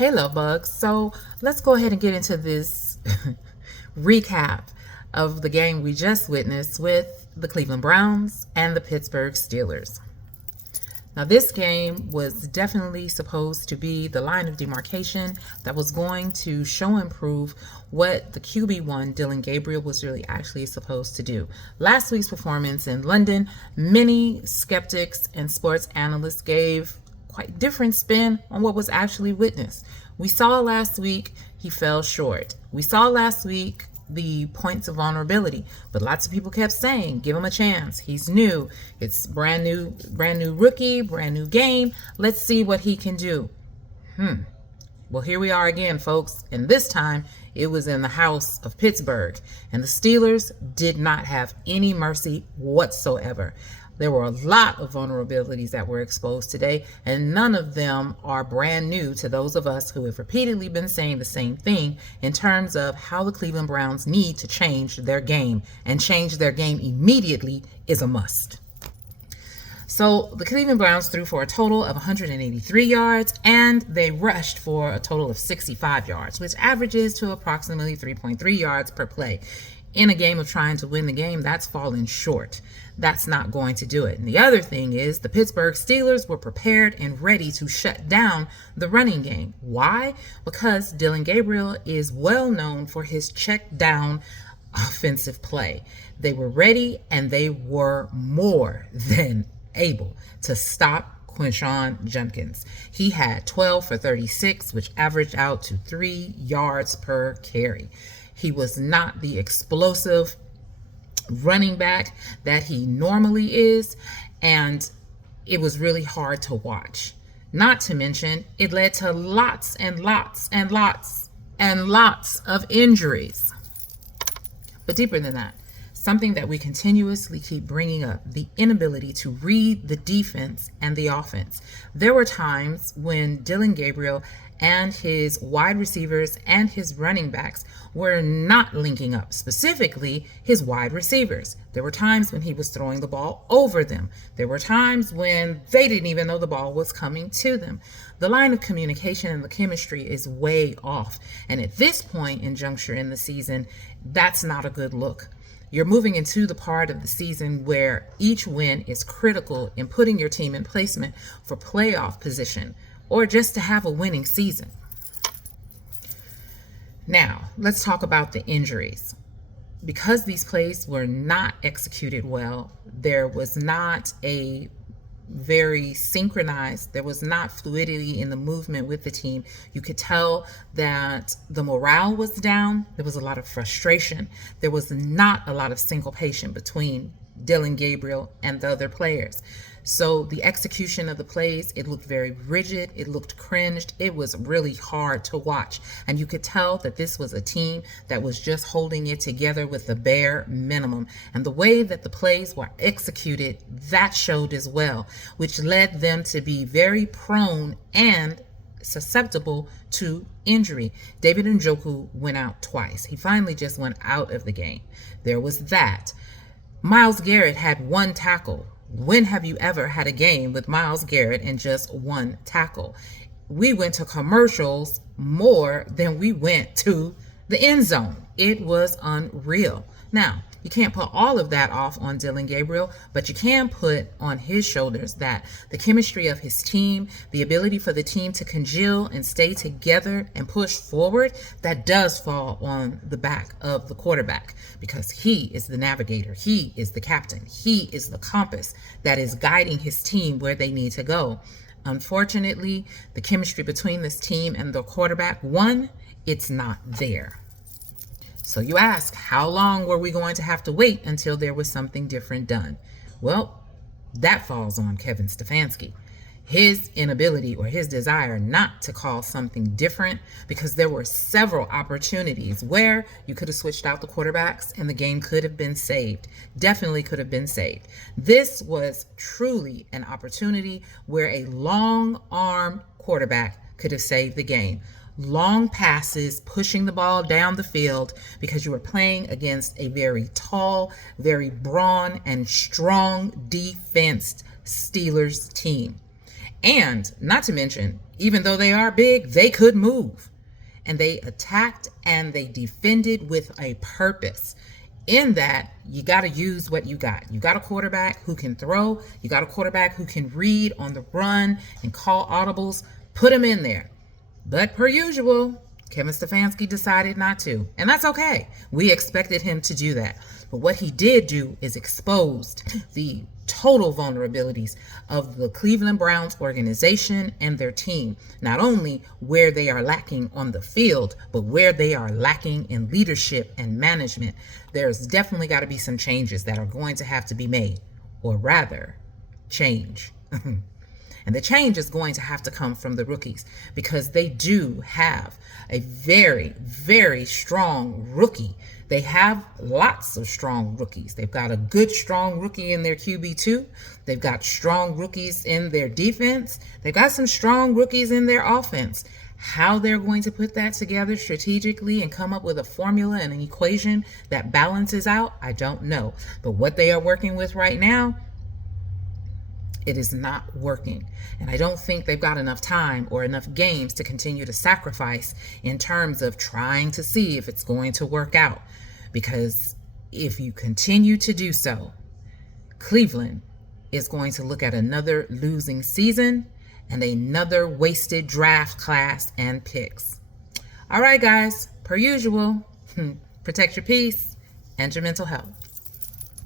Hey, love bugs. So let's go ahead and get into this recap of the game we just witnessed with the Cleveland Browns and the Pittsburgh Steelers. Now, this game was definitely supposed to be the line of demarcation that was going to show and prove what the QB1, Dillon Gabriel, was really actually supposed to do. Last week's performance in London, many skeptics and sports analysts gave quite different spin on what was actually witnessed. We saw last week he fell short. We saw last week the points of vulnerability, but lots of people kept saying, give him a chance. He's new. It's brand new rookie, brand new game. Let's see what he can do. Well, here we are again, folks. And this time it was in the house of Pittsburgh, and the Steelers did not have any mercy whatsoever. There were a lot of vulnerabilities that were exposed today, and none of them are brand new to those of us who have repeatedly been saying the same thing in terms of how the Cleveland Browns need to change their game, and change their game immediately is a must. So the Cleveland Browns threw for a total of 183 yards, and they rushed for a total of 65 yards, which averages to approximately 3.3 yards per play. In a game of trying to win the game, that's falling short. That's not going to do it. And the other thing is the Pittsburgh Steelers were prepared and ready to shut down the running game. Why? Because Dillon Gabriel is well known for his check down offensive play. They were ready, and they were more than able to stop Quinshon Judkins. He had 12 for 36, which averaged out to 3 yards per carry. He was not the explosive running back that he normally is, and it was really hard to watch. Not to mention, it led to lots and lots and lots and lots of injuries. But deeper than that, something that we continuously keep bringing up, the inability to read the defense and the offense. There were times when Dillon Gabriel and his wide receivers and his running backs were not linking up, specifically his wide receivers. There were times when he was throwing the ball over them. There were times when they didn't even know the ball was coming to them. The line of communication and the chemistry is way off. And at this point in juncture in the season, that's not a good look. You're moving into the part of the season where each win is critical in putting your team in placement for playoff position, or just to have a winning season. Now, let's talk about the injuries. Because these plays were not executed well, there was not a very synchronized, there was not fluidity in the movement with the team. You could tell that the morale was down. There was a lot of frustration. There was not a lot of syncopation between Dillon Gabriel and the other players. So the execution of the plays, it looked very rigid. It looked cringed. It was really hard to watch. And you could tell that this was a team that was just holding it together with the bare minimum. And the way that the plays were executed, that showed as well, which led them to be very prone and susceptible to injury. David Njoku went out twice. He finally just went out of the game. There was that. Myles Garrett had one tackle. When have you ever had a game with Myles Garrett and just one tackle? We went to commercials more than we went to the end zone. It was unreal. Now, you can't put all of that off on Dillon Gabriel, but you can put on his shoulders that the chemistry of his team, the ability for the team to congeal and stay together and push forward, that does fall on the back of the quarterback, because he is the navigator. He is the captain. He is the compass that is guiding his team where they need to go. Unfortunately, the chemistry between this team and the quarterback, one, it's not there. So you ask, how long were we going to have to wait until there was something different done? Well, that falls on Kevin Stefanski. His inability or his desire not to call something different, because there were several opportunities where you could have switched out the quarterbacks and the game could have been saved. Definitely could have been saved. This was truly an opportunity where a long arm quarterback could have saved the game. Long passes, pushing the ball down the field, because you were playing against a very tall, very brawn and strong defense Steelers team. And not to mention, even though they are big, they could move. And they attacked and they defended with a purpose. In that, you got to use what you got. You got a quarterback who can throw. You got a quarterback who can read on the run and call audibles. Put him in there. But per usual, Kevin Stefanski decided not to. And that's okay. We expected him to do that. But what he did do is exposed the total vulnerabilities of the Cleveland Browns organization and their team. Not only where they are lacking on the field, but where they are lacking in leadership and management. There's definitely got to be some changes that are going to have to be made, or rather, change. And the change is going to have to come from the rookies, because they do have a very, very strong rookie. They have lots of strong rookies. They've got a good, strong rookie in their QB2. They've got strong rookies in their defense. They've got some strong rookies in their offense. How they're going to put that together strategically and come up with a formula and an equation that balances out, I don't know. But what they are working with right now, it is not working. And I don't think they've got enough time or enough games to continue to sacrifice in terms of trying to see if it's going to work out. Because if you continue to do so, Cleveland is going to look at another losing season and another wasted draft class and picks. All right, guys, per usual, protect your peace and your mental health.